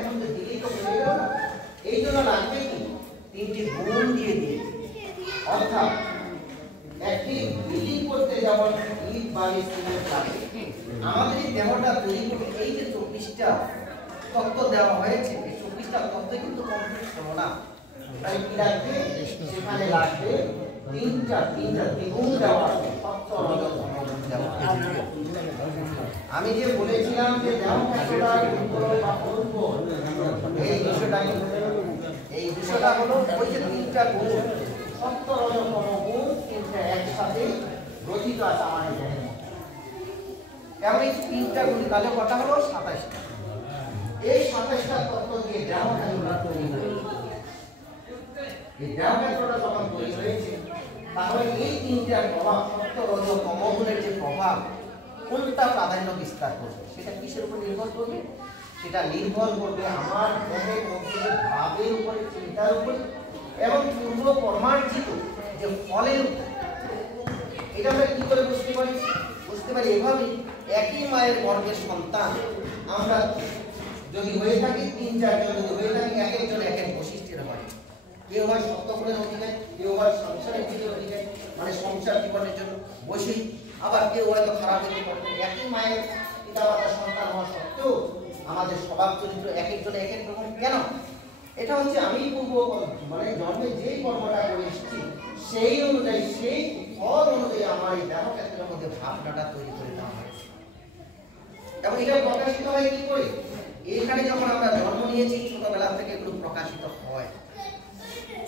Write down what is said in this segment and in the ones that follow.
দিলেই তো বলে গেল না। এই জন্য লাগবে কি তিনটি গুণ দিয়ে দিয়েছে। অর্থাৎ একটি বিল্ডিং করতে যেমন ইট বালি সিমেন্ট লাগে, আমাদের এই দেহটা তৈরি করতে এই যে 24টা তত্ত্ব দেওয়া হয়েছে, এই 24টা তত্ত্ব কিন্তু কমপ্লিট হলো না। তাই কি লাগবে? সেখানে লাগবে তিনটা দ্বিগুণ দেওয়া আছে। আমি যে বলেছিলাম যে দেহ কতটা এই বিষয়টা হলো ওই যে তিনটা গুণ, সত্য রজতম গুণ তিনটা একসাথে রচিত আছে আমার এই দেহের মধ্যে। এবং এই তিনটা গুণ তাহলে কটা হলো? 27টা। এই 27টা তত্ত্ব দিয়ে দেহ কেন্দ্রটা তৈরি হয়েছে। এই দেহ কেন্দ্রটা যখন তৈরি হয়েছে, তাহলে এই তিনটা প্রভাব, সত্য রজতম গুণের যে প্রভাব, কোনটা প্রাধান্য বিস্তার করবে সেটা কিসের উপর নির্ভর করবে? সেটা নির্ভর করবে আমার দেহের মধ্যে ভাবের উপরে, চিন্তার উপরে এবং পূর্ব কর্মার্জিত যে ফলের উপর। এটা আমরা কি করে বুঝতে পারি? বুঝতে পারি এভাবে, একই মায়ের গর্ভের সন্তান আমরা যদি হয়ে থাকি, 3-4 জন যদি হয়ে থাকি, এক একজন এক এক বৈশিষ্ট্যের হয়। কেউ হয় সত্যগুণের অধিকারী, কেউ হয় সংসারের দিকের অধিকারী, মানে সংসার জীবনের জন্য বসেই, আবার কেউ হয়তো খারাপ দিকে করবে। একই মায়ের পিতা মাতার সন্তান হওয়া সত্ত্বেও আমাদের স্বভাব চরিত্র এক একজনে এক এক রকম। কেন? এটা হচ্ছে আমি মানে জন্মে যেই কর্মটা করে এসেছি সেই অনুযায়ী, সেই ফল অনুযায়ী আমার এই দেহ ক্ষেত্রের মধ্যে ভাবনাটা তৈরি করে দেওয়া হয়েছে। এবং এটা প্রকাশিত হয় কি করে? এইখানে যখন আমরা জন্ম নিয়েছি, ছোটবেলা থেকে এগুলো প্রকাশিত হয়,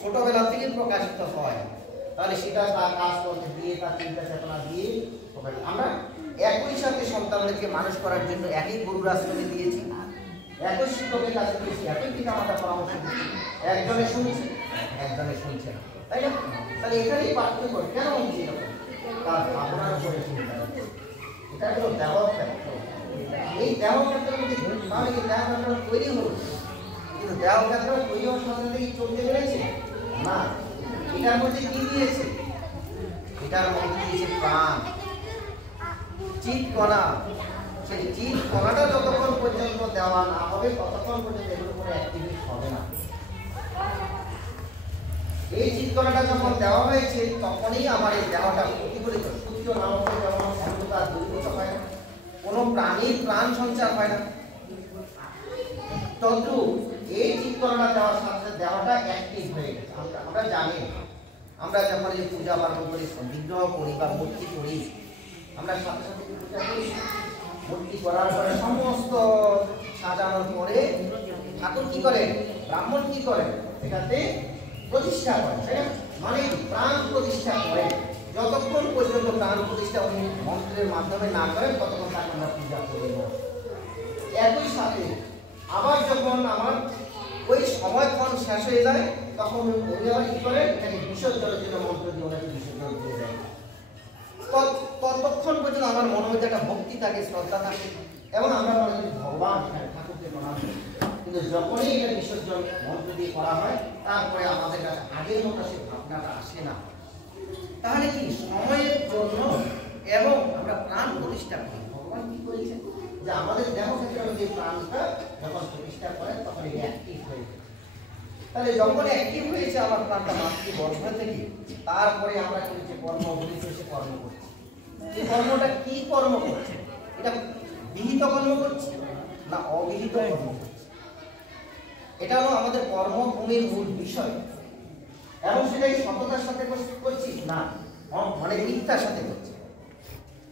ছোটবেলা থেকে প্রকাশিত হয়। তাহলে সেটা তার কাজ করতে দিয়ে, তার চিন্তা চেতনা দিয়ে আমরা একই সাথে সন্তানদেরকে মানুষ করার জন্য একই গুরুর আশ্রমে দিয়েছি, একই শিক্ষকের কাছে দিয়েছি, একই পিতা মাতা পরামর্শ দিচ্ছি। একজনে শুনছে, একজনে শুনছে না, তাই না? তাহলে এখানেই পার্থক্য। কেন হচ্ছে এরকম? তার ভাবনার উপরে চিন্তা। এটা হলো দেহ ক্ষেত্র। এই দেহ ক্ষেত্রের মধ্যে তাহলে এই দেহ ক্ষেত্র তৈরি হলো, কিন্তু দেহ ক্ষেত্র তৈরি হওয়ার সাথে সাথে চলতে পেরেছে না। এটার মধ্যে কি দিয়েছে? এটার মধ্যে দিয়েছে প্রাণ, চিৎ কণা। সেই চিৎ কণাটা যতক্ষণ পর্যন্ত দেওয়া না হবে, ততক্ষণ পর্যন্ত এগুলোর উপরে অ্যাক্টিভিটি হবে না। এই চিৎ কণাটা যখন দেওয়া হয়েছে, তখনই আমার এই দেহটা প্রতিফলিত, সূর্য না হলে যেমন অন্ধকার দূরীভূত হয় না, কোনো প্রাণীর প্রাণ সঞ্চার হয় না, তদ্রূপ এই চিৎ কণাটা দেওয়ার সাথে দেওয়াটা অ্যাক্টিভ হয়ে গেছে। আমরা জানি, আমরা যখন এই পূজা পার্বণ করি, বিগ্রহ করি বা মূর্তি করি, আমরা সাথে সাথে পূজা করি। মূর্তি করার পরে সমস্ত সাজানোর পরে ঠাকুর কি করে? ব্রাহ্মণ কি করে? এটাতে প্রতিষ্ঠা করে, তাই না? মানে প্রাণ প্রতিষ্ঠা করে। যতক্ষণ পর্যন্ত প্রাণ প্রতিষ্ঠা উনি মন্ত্রের মাধ্যমে না করেন, ততক্ষণ তাকে আমরা পূজা করি না। একই সাথে আবার যখন আমার ওই সময়ক্ষণ শেষ হয়ে যায়, তখন উনি আবার কি করেন? এটাকে বিসর্জনের জন্য মন্ত্র দিয়ে ওনাকে বিসর্জন দিয়ে দেয়। ততক্ষণ পর্যন্ত আমার মনের মধ্যে একটা ভক্তি থাকে, শ্রদ্ধা থাকে, এবং আমরা মনে করি ভগবান ঠাকুরকে প্রণাম করি। কিন্তু যখনই এটা বিসর্জন মন্ত্র দিয়ে করা হয়, তারপরে আমাদের কাছে আগের মতো সে ভাবনাটা আসে না। তাহলে কি সময়ের জন্য এবং আমরা প্রাণ প্রতিষ্ঠা করি। ভগবান কি করেছেন? যে আমাদের দেহ ক্ষেত্রে যে প্রাণটা যখন প্রতিষ্ঠা করেন, তখন এটা অ্যাক্টিভ হয়ে যায়। তাহলে যখন অ্যাক্টিভ হয়েছে আমার প্রাণটা মাতৃগর্ভ থেকে, তারপরে আমরা কিন্তু কর্মগুলি শেষে কর্ম করছি। এই কর্মটা কি কর্ম করছে? এটা বিহিত কর্ম করছে না অবিহিত কর্ম করছে? এটা হলো আমাদের কর্মভূমির মূল বিষয়। এবং সেটাই সততার সাথে করছি না, মানে মিথ্যার সাথে করছি।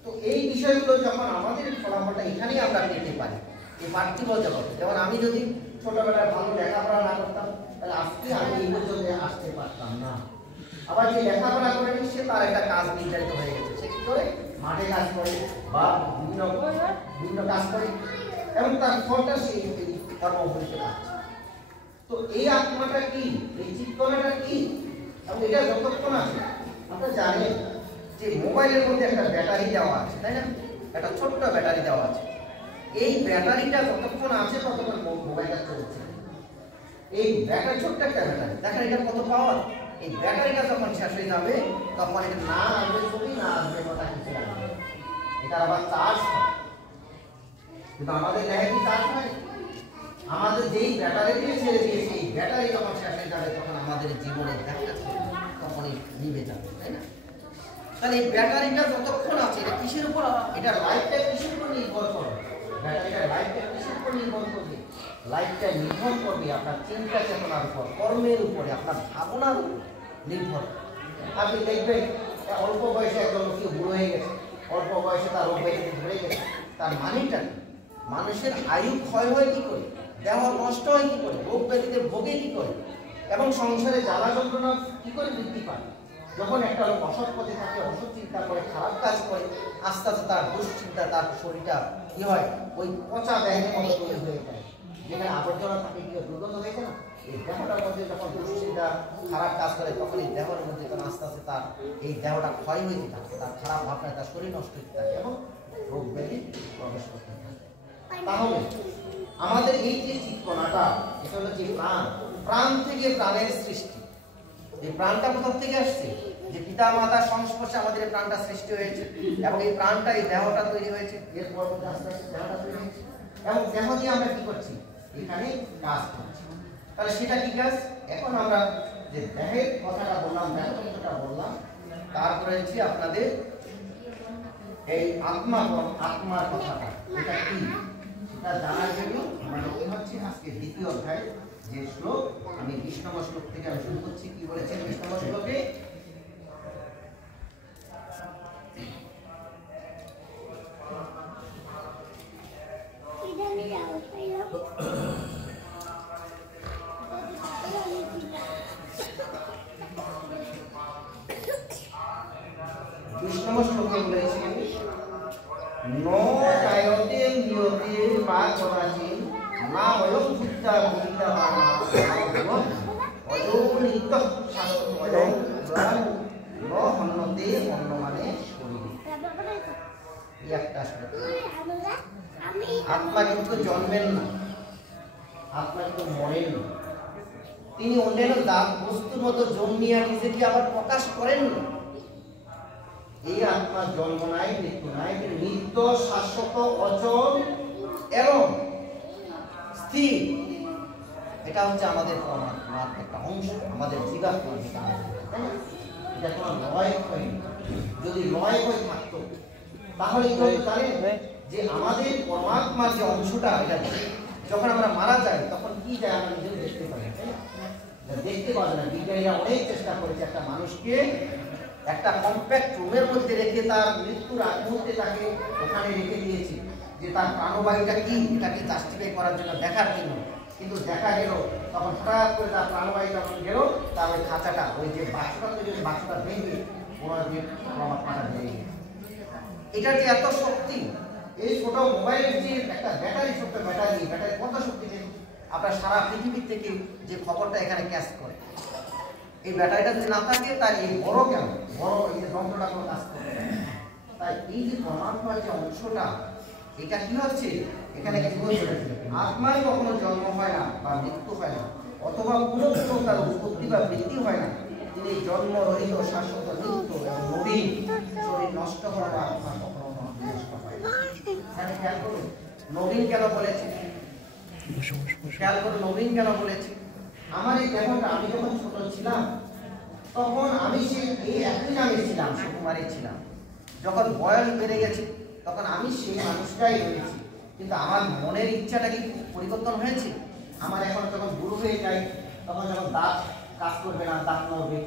তো এই বিষয়গুলো যখন আমাদের ফলাফলটা এখানেই আমরা পেতে পারি, এই পার্থিব জগতে। যেমন আমি যদি ছোটবেলায় ভালো লেখাপড়া না করতাম, তাহলে আজকে আমি এই পর্যন্ত আসতে পারতাম না। আবার যে লেখাপড়া করে সে তার একটা কাজ নির্ধারিত হয়ে গেছে, সে কি করে? মাঠে কাজ করে বা বিভিন্ন কাজ করে, এবং তার ফলটা সেই কর্মভূমিতে পাচ্ছে। তো এই আত্মাটা কি? এই চিত্তনাটা কি? এবং এটা যতক্ষণ আছে, আপনারা জানেন যে মোবাইলের মধ্যে একটা ব্যাটারি দেওয়া আছে, তাই না? একটা ছোট্ট ব্যাটারি দেওয়া আছে। এই ব্যাটারিটা যতক্ষণ আছে, ততক্ষণ মোবাইলটা চলছে। এই ব্যাটারি ছোট্ট একটা ব্যাটারি, দেখেন এটা কত পাওয়ার। এই ব্যাটারিটা যখন শেষ হয়ে যাবে, তখন এটা না আসবে ছবি, না আসবে কথা, কিছু লাগবে। এটা আবার চার্জ হয়, কিন্তু আমাদের দেহে কি চার্জ হয়? আমাদের যেই ব্যাটারি দিয়ে ছেড়ে দিয়েছে এই ব্যাটারি যখন শেষ হয়ে যাবে তখন আমাদের জীবনের দেখা তখনই নিভে যাবে, তাই না? তাহলে এই ব্যাটারিটা যতক্ষণ আছে এটা কিসের উপর, এটা লাইফটা কিসের উপর নির্ভর করবে? ব্যাটারিটা লাইফটা কিসের উপর নির্ভর করবে? লাইফটা নির্ভর করবে আপনার চিন্তা চেতনার উপর, কর্মের উপরে, আপনার ভাবনার উপর নির্ভর। আপনি দেখবেন অল্প বয়সে একজন লোক বুড়ো হয়ে গেছে, অল্প বয়সে তার রোগ ব্যাধি ধরে গেছে, তার মানেটা কি? মানুষের আয়ু ক্ষয় হয় কি করে, দেহ নষ্ট হয় কি করে, রোগ ব্যাধিতে ভোগে কি করে, এবং সংসারে জ্বালা যন্ত্রণা কি করে বৃদ্ধি পায়? যখন একটা লোক অসৎ পথে থাকে, অসৎ চিন্তা করে, খারাপ কাজ করে, আস্তে আস্তে তার দুশ্চিন্তা, তার শরীরটা কি হয়, ওই পচা দেহের মতো তৈরি হয়ে যায়। যেখানে আবর্জনা থাকে কি দুর্গন্ধ হয়েছে না, এই দেহটার মধ্যে যখন দুশ্চিন্তা, খারাপ কাজ করে, তখন এই দেহের মধ্যে তখন আস্তে আস্তে তার এই দেহটা ক্ষয় হইতে থাকে, তার খারাপ ভাবনায় তার শরীর নষ্ট হতে থাকে এবং রোগ ব্যাধি প্রবেশ করতে থাকে। তাহলে আমাদের এই যে চিত্তনাটা, এটা হলো যে প্রাণ, প্রাণ থেকে প্রাণের সৃষ্টি। এই প্রাণটা কোথা থেকে আসছে? যে পিতা মাতার সংস্পর্শে আমাদের এই প্রাণটা সৃষ্টি হয়েছে, এবং এই প্রাণটা, এই দেহটা তৈরি হয়েছে, এর পরবর্তী আস্তে আস্তে দেহটা তৈরি হয়েছে, এবং দেহ দিয়ে আমরা কি করছি? এখানে কাজ করছি। তাহলে সেটা কি কাজ? এখন আমরা যে দেহের কথাটা বললাম, দেহের কথাটা বললাম, তারপরে হচ্ছে আপনাদের এই আত্মার কথাটা, এটা কি সেটা জানার জন্য আমাদের কি হচ্ছে আজকে দ্বিতীয় অধ্যায় যে শ্লোক, আমি 20 নম্বর শ্লোক থেকে আমি শুরু করছি। কি বলেছেন 20 নম্বর শ্লোকে? আত্মা কিন্তু জন্মেন না, আত্মা কিন্তু মরেন না, তিনি অন্যান্য বস্তুর মতো জন্মিয়া নিজেকে আবার প্রকাশ করেন না। এই আত্মার জন্ম নাই, মৃত্যু নাই, নিত্য, শাশ্বত, অচল এবং স্থির। এটা হচ্ছে আমাদের পরমাত্মার একটা অংশ, আমাদের জীবাত্মা। এটা কোনো লয় হয়নি। যদি লয় হয়ে থাকতো তাহলে জানেন যে আমাদের পরমাত্মার যে অংশটা, এটা যখন আমরা মারা যাই তখন কি যায় আমরা নিজেও দেখতে পাই, দেখতে পাওয়া যায় না। বিজ্ঞানীরা অনেক চেষ্টা করেছে একটা মানুষকে একটা কম্প্যাক্ট রুমের মধ্যে রেখে তার মৃত্যুর আগ মুহূর্তে তাকে ওখানে রেখে দিয়েছে, যে তার প্রাণবায়ুটা কি, এটাকে জাস্টিফাই করার জন্য, দেখার জন্য। কিন্তু দেখা গেল তখন হঠাৎ করে তার প্রাণবায়ু যখন গেল, তার ওই খাঁচাটা, ওই যে বাক্সটা তৈরি, বাক্সটা ভেঙে ওনার যে পরমাত্মাটা ভেঙে গেছে। এটা যে এত শক্তি, এই ছোট মোবাইলের যে একটা ব্যাটারি, ছোট্ট ব্যাটারি কত শক্তি, আপনার সারা পৃথিবী থেকে যে খবরটা এখানে ক্যাচ করে, এই ব্যাটারিটা যদি না থাকে তাই এই বড় কেন, বড় এই যে যন্ত্রটা কোনো কাজ করে। তাই এই যে পরমাত্মার যে অংশটা, এটা কি হচ্ছে এখানে কি বলছে? আত্মার কখনো জন্ম হয় না বা মৃত্যু হয় না, অথবা কোনো তার উৎপত্তি বা বৃদ্ধি হয় না। তিনি জন্ম রহিত, শাশ্বত, নিত্য এবং নবীন, শরীর নষ্ট হওয়া আত্মা কখনো নষ্ট হয় না। এখানে খেয়াল করুন নবীন কেন বলেছে, খেয়াল করুন নবীন কেন বলেছে। আমার এই দেহটা, আমি যখন ছোট ছিলাম তখন আমি এই একই নামে ছিলাম, সুকুমারী ছিলাম। যখন বয়স বেড়ে গেছে তখন আমি সেই মানুষটাই রয়েছি, কিন্তু আমার মনের ইচ্ছাটা কি পরিবর্তন হয়েছে? আমার এখন যখন বুড়ো হয়ে যায়, তখন যখন দাঁত কাজ করবে না, দাঁত নড়বে,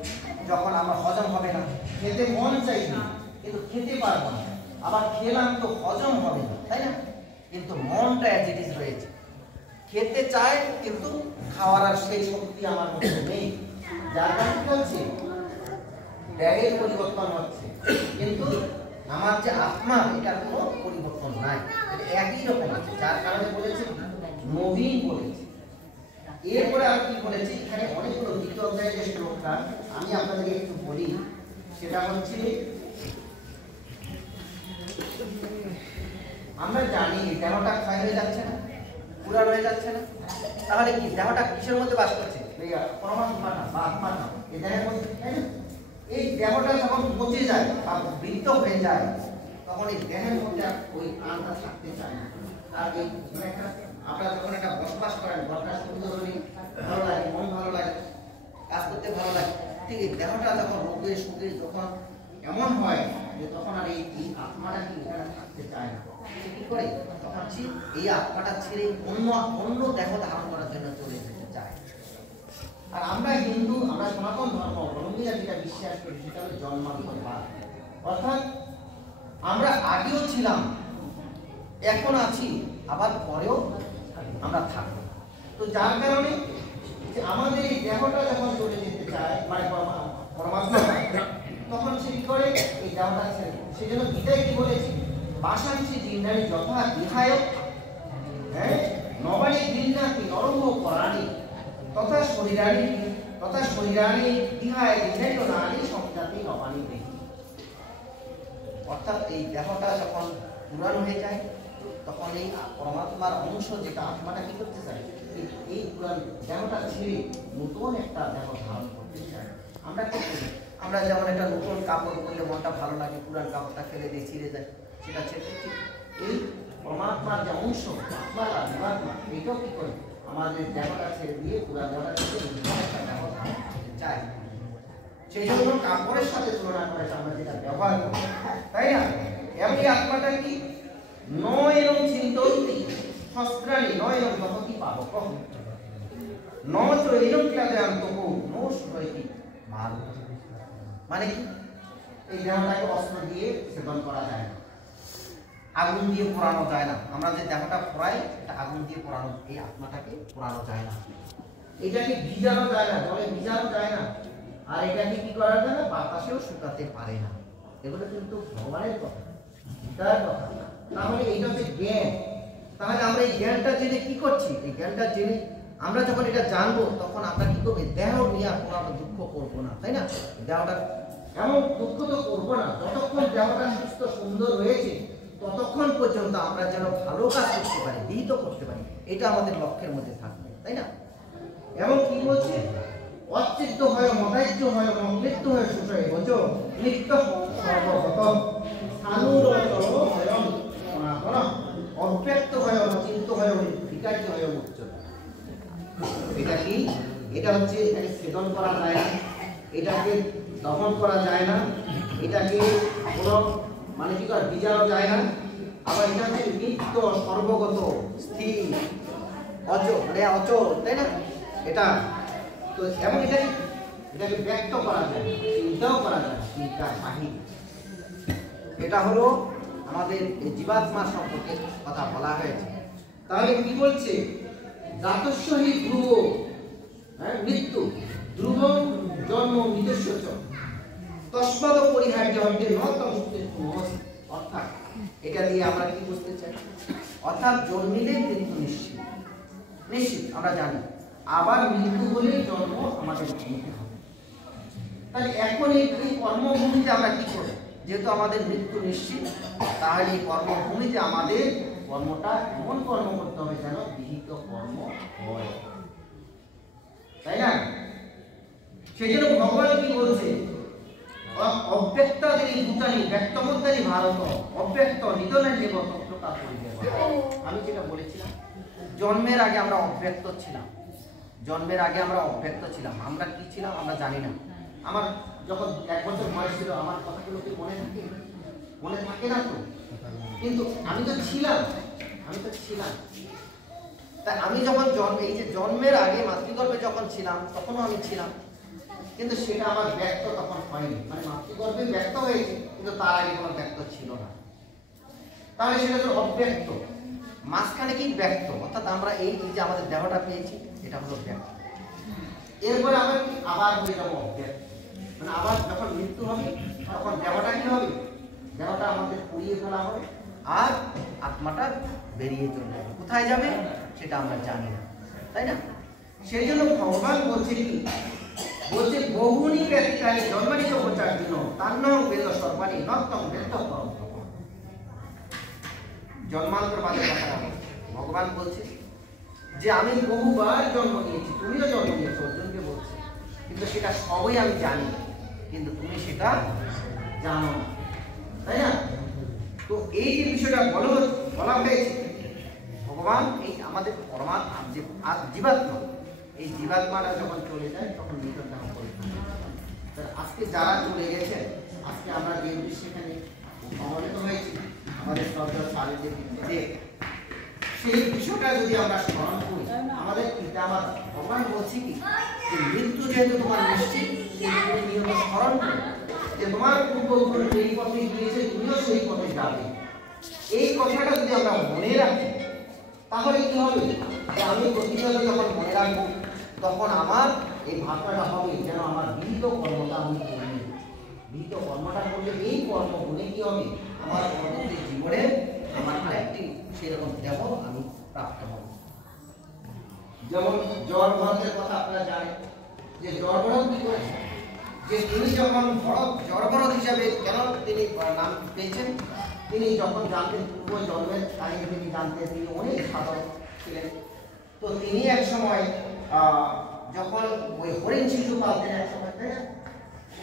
যখন আমার হজম হবে না, খেতে মন চাইবে কিন্তু খেতে পারবো না, আবার খেলাম তো হজম হবে না, তাই না? কিন্তু মনটা অ্যাজ ইট ইজ রয়েছে, খেতে চায় কিন্তু খাওয়ার আর সেই শক্তি আমার মধ্যে নেই। যার কারণে কি হচ্ছে? দেহের পরিবর্তন হচ্ছে, কিন্তু আমার যে আত্মা, এটার কোনো পরিবর্তন নাই, এটা একই রকম আছে। যার কারণে বলেছে নবীন বলেছে। এরপরে আর কি বলেছে, এখানে অনেকগুলো দ্বিতীয় অধ্যায়ের যে শ্লোকটা আমি আপনাদেরকে একটু বলি, সেটা হচ্ছে আমরা জানি দেহটা ক্ষয় হয়ে যাচ্ছে না, পুরা রয়ে যাচ্ছে না, তাহলে কি দেহটা কিসের মধ্যে বাস করছে? পরমাত্মা না বা আত্মা না, এই দেহের মধ্যে, তাই না? এই দেহটা যখন পচে যায় বা বৃদ্ধ হয়ে যায়, তখন এই দেহের মধ্যে ওই প্রাণটা থাকতে চায় না। আর এই একটা আপনারা যখন একটা বসবাস করেন, ঘরটা সুন্দর হলে ভালো লাগে, মন ভালো লাগে, কাজ করতে ভালো লাগে। ঠিক এই দেহটা যখন রোগে সুখে যখন এমন হয় যে তখন আর এই আত্মাটা কি এখানে থাকতে চায় না, সে কি করে তখন সে এই আত্মাটা ছেড়ে অন্য দেহ ধারণ করার জন্য চলে যেতে চায়। আর আমরা হিন্দু, আমরা সনাতন ধর্ম ধর্মীরা যেটা বিশ্বাস করি সেটা হলো জন্মান্তরবাদ। অর্থাৎ আমরা আগেও ছিলাম, এখন আছি, আবার পরেও আমরা থাকবো। তো যার কারণে যে আমাদের এই দেহটা যখন চলে যেতে চায় মানে পরমাত্মা, তখন সে কি করে এই দেহটা ছেড়ে। সেই জন্য গীতায় কি বলেছি, বাসাংশী জিন্দারি যথা বিহায়ক নবানী গৃহ্ণাতি নরম পরাণী তথা শরীরাণী বিহায় জিন্দারি নারী সংজাতি নবানী দেখি। অর্থাৎ এই দেহটা যখন পুরানো হয়ে যায় তখন এই পরমাত্মার অংশ যেটা আত্মাটা কি করতে চায়, এই পুরান দেহটা ছেড়ে নতুন একটা দেহ ধারণ করতে চায়। আমরা কি করি, আমরা যেমন একটা নতুন কাপড় পরলে মনটা ভালো লাগে, পুরান কাপড়টা ফেলে দিয়ে ছিঁড়ে যায়, সেটা ছেড়ে ঠিক এই পরমাত্মার যে অংশ আত্মাটা জীবাত্মা, এটাও কি করে আমাদের দেহটা ছেড়ে দিয়ে পুরান দেহটা ছেড়ে নতুন একটা দেহ ধারণ করতে চায়। সেই জন্য কাপড়ের সাথে তুলনা করেছে আমরা যেটা ব্যবহার করি, তাই না? এমনি আত্মাটা কি নয় এরম চিন্তন্তি শস্ত্রাণী নয় এরম জগতি পাবক ন এরম ক্লাদান্তকো নো সুরৈতি মাল। মানে কি, এই দেহটাকে অস্ত্র দিয়ে সেবন করা যায় না, আগুন দিয়ে পোড়ানো যায় না। আমরা যে দেহটা পোড়াই এটা আগুন দিয়ে পোড়ানো, এই আত্মাটাকে পোড়ানো যায় না। এটাকে ভিজানো যায় না, জলে ভিজানো যায় না, আর এটাকে কি করা যায় না, বাতাসেও শুকাতে পারে না। এগুলো কিন্তু ভগবানের কথা, গীতার কথা। তাহলে এইটা হচ্ছে জ্ঞান। তাহলে আমরা এই জ্ঞানটা জেনে কি করছি, এই জ্ঞানটা জেনে আমরা যখন এটা জানবো তখন আমরা কি করবো, দেহ নিয়ে কোনো আমরা দুঃখ করবো না, তাই না? দেহটা এমন দুঃখ তো করবো না, যতক্ষণ দেহটা সুস্থ সুন্দর রয়েছে ততক্ষণ পর্যন্ত আমরা যেন ভালো কাজ করতে পারি, বিহিত করতে পারি, এটা আমাদের লক্ষ্যের মধ্যে থাকবে, তাই না? এবং কি বলছে, অচ্ছেদ্য হয় মদাহ্য হয় মমৃত্য হয় সুষয় বচ নিত্য সর্বগত স্থানুরচল স্বয়ং সনাতন অব্যক্ত হয় অচিন্ত হয় বিকার্য হয় উচ্চতা। এটা কি, এটা হচ্ছে এটাকে ছেদন করা যায় না, এটাকে দমন করা যায় না, এটাকে কোনো মানে কি করে ভিজানো যায় না। আবার এটা হচ্ছে নিত্য সর্বগত স্থির অচল, তাই না? এটা তো এবং এটাকে ব্যক্ত করা যায়, চিন্তাও করা যায়, চিন্তার বাহিনী। এটা হলো আমাদের এই জীবাত্মা সম্পর্কে কথা বলা হয়েছে। তাহলে কি বলছে, জাতস্য হি ধ্রুব মৃত্যু ধ্রুব জন্ম মৃতস্য চ তস্মাদ পরিহার্য হইতে নতম সুখে মহস্তি। অর্থাৎ এটা দিয়ে আমরা কি বুঝতে চাই, অর্থাৎ জন্মিলে মৃত্যু নিশ্চিত আমরা জানি, আবার মৃত্যু হলে জন্ম আমাদের নিতে হবে। তাহলে এখন এই কর্মভূমিতে আমরা কি করব, যেহেতু আমাদের মৃত্যু নিশ্চিত, তাহলে এই কর্মভূমিতে আমাদের কর্মটা এমন কর্ম করতে হবে যেন বিহিত কর্ম হয়, তাই না? সেই জন্য ভগবান কি বলছে, অব্যক্তাদি ভূতানি ব্যক্তমধ্যানি ভারত অব্যক্ত নিধনের জীবন প্রকাশ করিবে। আমি যেটা বলেছিলাম, জন্মের আগে আমরা অব্যক্ত ছিলাম, আমরা কি ছিলাম আমরা জানি না। আমার যখন 1 বছর বয়স ছিল, আমার কথাগুলো কি মনে থাকে না তো? কিন্তু আমি তো ছিলাম, তাই আমি যখন এই যে জন্মের আগে মাতৃগর্ভে যখন ছিলাম তখনও আমি ছিলাম, কিন্তু সেটা আমার ব্যক্ত তখন হয়নি। মানে মাতৃগর্ভে ব্যক্ত হয়েছে, কিন্তু তার আগে কোনো ব্যক্ত ছিল না। তাহলে সেটা তো অব্যক্ত, মাঝখানে কি ব্যক্ত, অর্থাৎ আমরা এই যে আমাদের দেহটা পেয়েছি এটা হলো ব্যক্ত। এরপরে আমরা কি আবার হয়ে যাবো অব্যক্ত, মানে আবার যখন মৃত্যু হবে তখন দেহটা কি হবে, দেহটা আমাদের পুড়িয়ে ফেলা হবে, আর আত্মাটা বেরিয়ে চলে যাবে। কোথায় যাবে সেটা আমরা জানি না, তাই না? সেই জন্য ভগবান বলছে কি, বলছে বহুনি ব্যক্তিকারী জন্মানিত প্রচার জন্য তান্ন বেদ সর্বাণী নত্তম বেদ করম। জন্মান্তরবাদের কথা ভগবান বলছে যে আমি বহুবার জন্ম নিয়েছি, তুমিও জন্ম নিয়েছো, অর্জুনকে বলছে, কিন্তু সেটা সবই আমি জানি, কিন্তু তুমি সেটা জানো না, তাই না? তো এই যে বিষয়টা বলা হয়েছে, ভগবান এই আমাদের পরমাত্মা যে জীবাত্মা, এই জীবাত্মাটা যখন চলে যায় তখন মৃত দেহ করে। আজকে যারা চলে গেছেন, আজকে আমরা যে সেখানে সমবেত হয়েছি আমাদের শ্রদ্ধা সারিতে, সেই বিষয়টা যদি আমরা স্মরণ করি, আমাদের পিতা মাতা ভগবান বলছি কি যে মৃত্যু যেহেতু তোমার নিশ্চিত, সেই নিয়ম স্মরণ করে যে তোমার পূর্বপুরুষ যেই পথে গিয়েছে তুমিও সেই পথে যাবে। এই কথাটা যদি আমরা মনে রাখি তাহলে কি হবে, যে আমি প্রতিনিয়ত যখন মনে রাখবো তখন আমার এই ভাবনাটা হবে যেন আমার বিহিত কর্মটা আমি করি। বিহিত কর্মটা করলে এই কর্মগুণে কি হবে, আমার পরবর্তী জীবনে আমার আরেকটি সেরকম দেহ আমি প্রাপ্ত হব। যেমন জড়ভরতের কথা আপনারা জানেন যে জড়ভরত কি করেছে, যে তিনি যখন জড়ভরত হিসাবে কেন তিনি নাম পেয়েছেন, তিনি যখন জানতেন পূর্ব জন্মের কাহিনী তিনি জানতেন, তিনি অনেক সাধক ছিলেন। তো তিনি এক সময় যখন ওই হরিণ শিশু পালতেন এক সময়, তাই না?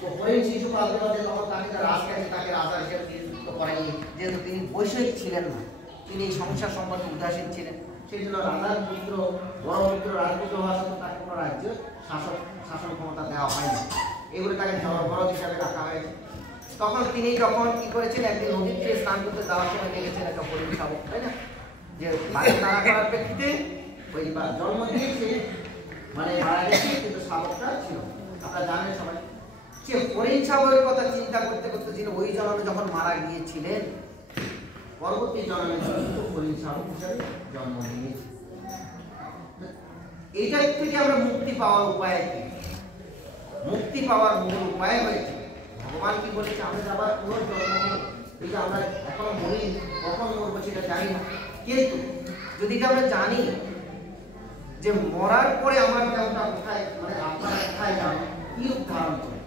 তো হরিণ শিশু পালতে পালতে তখন তাকে রাজকাজে তাকে রাজা হিসেবে নিযুক্ত করেনি, যেহেতু তিনি বৈষয়িক ছিলেন না, তিনি এই সংসার সম্পর্কে উদাসীন ছিলেন। সেই জন্য রাজার পুত্র, বড় পুত্র রাজপুত্র হওয়া সত্ত্বেও তাকে কোনো রাজ্য শাসন ক্ষমতা দেওয়া হয়নি, এগুলো তাকে জড়ভরত হিসাবে রাখা হয়েছে। তখন তিনি যখন কি করেছেন, একদিন নদীতে স্নান করতে যাওয়ার সময় লেগেছেন একটা হরিণ শাবক, তাই না? যে বাড়ি তাড়া করার প্রেক্ষিতে ওই জন্ম দিয়েছে, মানে মারা গেছে, কিন্তু শাবকটা ছিল। আপনারা জানেন সবাই, সে হরিণ শাবকের কথা চিন্তা করতে করতে ছিল ওই জন্মে যখন মারা গিয়েছিলেন, পরবর্তী জন্মে কিন্তু হরিণ শাবক হিসাবে জন্ম নিয়েছে। এইটার থেকে আমরা মুক্তি পাওয়ার উপায় কি? মুক্তি পাওয়ার মূল উপায় হয়েছে ভগবান কি বলেছে, আমরা আবার পুনর্জন্ম হব। এই যে আমরা এখনো মরি, কখন মরবো সেটা জানি না, কিন্তু যদি আমরা জানি যে মরার পরে আমার দেহটা কোথায়, মানে আপনারা কোথায় যান, কি রূপ ধারণ করে,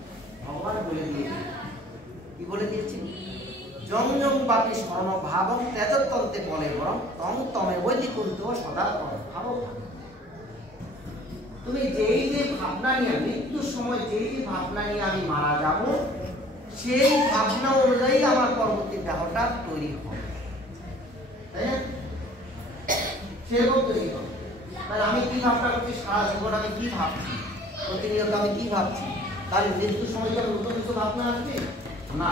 ভগবান বলে দিয়েছে। কি বলে দিয়েছে? জং জং বাপি স্মরণ ভাবং তেজতন্তে বলে বরং তং তমে বৈদিকুন্ত সদা ভাব। তুমি যেই যে ভাবনা নিয়ে মৃত্যুর সময় যেই যে ভাবনা নিয়ে আমি মারা যাব, সেই ভাবনা অনুযায়ী আমার পরবর্তী দেহটা তৈরি হবে, তাই না? সেরকম তৈরি হবে। তাহলে আমি কি ভাবনা করছি সারা জীবন, আমি কি ভাবছি প্রতিনিয়ত, আমি কি ভাবছি, তাহলে মৃত্যুর সময় যখন নতুন কিছু ভাবনা আসবে না,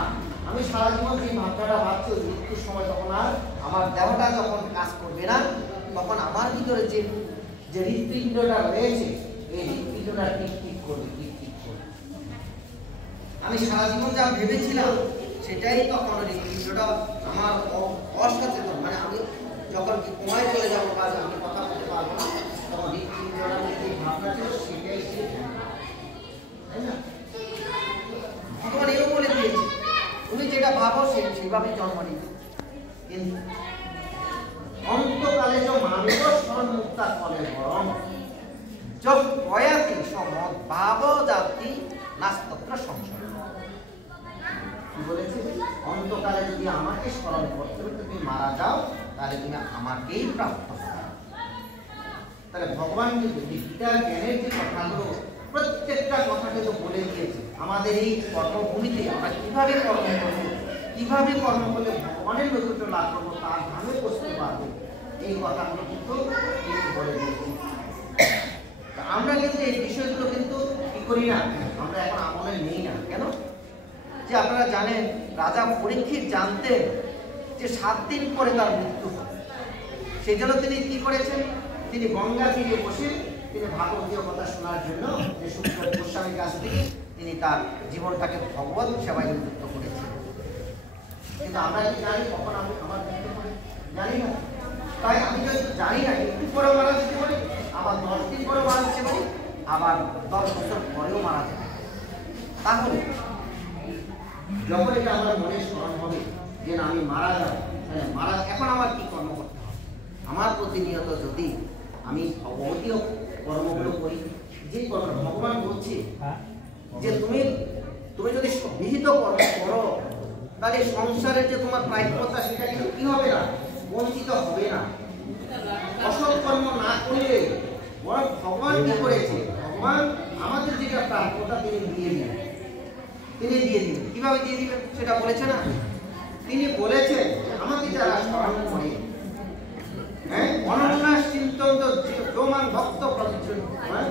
আমি সারা জীবন যে ভাবনাটা ভাবছি মৃত্যুর সময় তখন আর আমার দেহটা যখন কাজ করবে না, তখন আমার ভিতরে যে যে হৃৎপিণ্ডটা রয়েছে এই হৃৎপিণ্ডটা ঠিক করবে, ঠিক করবে। আমি সারা জীবন যা ভেবেছিলাম সেটাই তখন হৃৎপিণ্ডটা আমার অসচেতন, মানে আমি যখন কোমায় চলে যাবো কাজ আমি কথা বলতে পারবো না, তখন হৃৎপিণ্ডটা যে ভাবনা ছিল সেটাই ছিল, তাই না? ভগবান এও বলে দিয়েছে তুমি যেটা ভাবো সেইভাবে জন্ম নিবে। কিন্তু অন্তকালে যে মানব স্মরণ মুক্তা ফলে বরং যোগ বয়াতি সমদ ভাব জাতি নাস্তত্র সংসার। কি বলেছে? অন্তকালে যদি আমাকে স্মরণ করতে করতে তুমি মারা যাও, তাহলে তুমি আমাকেই প্রাপ্ত হবে। তাহলে ভগবান কিন্তু গীতার জ্ঞানের যে কথাগুলো প্রত্যেকটা কথা কিন্তু বলে দিয়েছে। আমাদের এই কর্মভূমিতে আমরা কিভাবে কর্ম করবো, কিভাবে কর্ম করলে ভগবানের নৈকট্য লাভ করবো, তার ধামে পৌঁছতে পারবো, এই কথাগুলো কিন্তু বলে দিয়েছি। আমরা কিন্তু এই বিষয়গুলো কিন্তু কি করি না, আমরা এখন আমলে নেই না। কেন? যে আপনারা জানেন রাজা পরীক্ষিত জানতেন যে 7 দিন পরে তার মৃত্যু হবে, সেই জন্য তিনি কি করেছেন, তিনি গঙ্গা তীরে বসে তিনি ভাগবতীয় কথা শোনার জন্য যে সুখদেব গোস্বামীর কাছ থেকে তিনি তার জীবনটাকে ভগবত সেবায় নিযুক্ত করেছেন। কিন্তু আমরা কি জানি কখন আমার মৃত্যু হবে? জানি না। তাই আমি যদি জানি না, একটু পরে মারা যেতে পারি, আবার 10 দিন পরে মারা যেতে পারি, আবার 10 বছর পরেও মারা যেতে পারি। তাহলে যখন এটা আমার মনে স্মরণ হবে যে না আমি মারা যাবো, এখন আমার কি কর্ম করতে হবে? আমার প্রতিনিয়ত যদি আমি ভগবতীয় কর্মগুলো করি, যে কর্ম ভগবান বলছে যে তুমি যদি বিহিত কর্ম করো, তাহলে সংসারের যে তোমার প্রাপ্যতা সেটা কিন্তু কি হবে না, বঞ্চিত হবে না। অসৎ কর্ম না করলে বরং ভগবান কি করেছে, ভগবান আমাদের যেটা প্রাপ্যতা তিনি দিয়ে দিবেন। কিভাবে দিয়ে দিবেন সেটা বলেছে না? তিনি বলেছেন আমাকে যারা স্মরণ করে হ্যাঁ, অনন্যাস চিন্তন প্রমাণ ভক্ত প্রদর্শন, হ্যাঁ,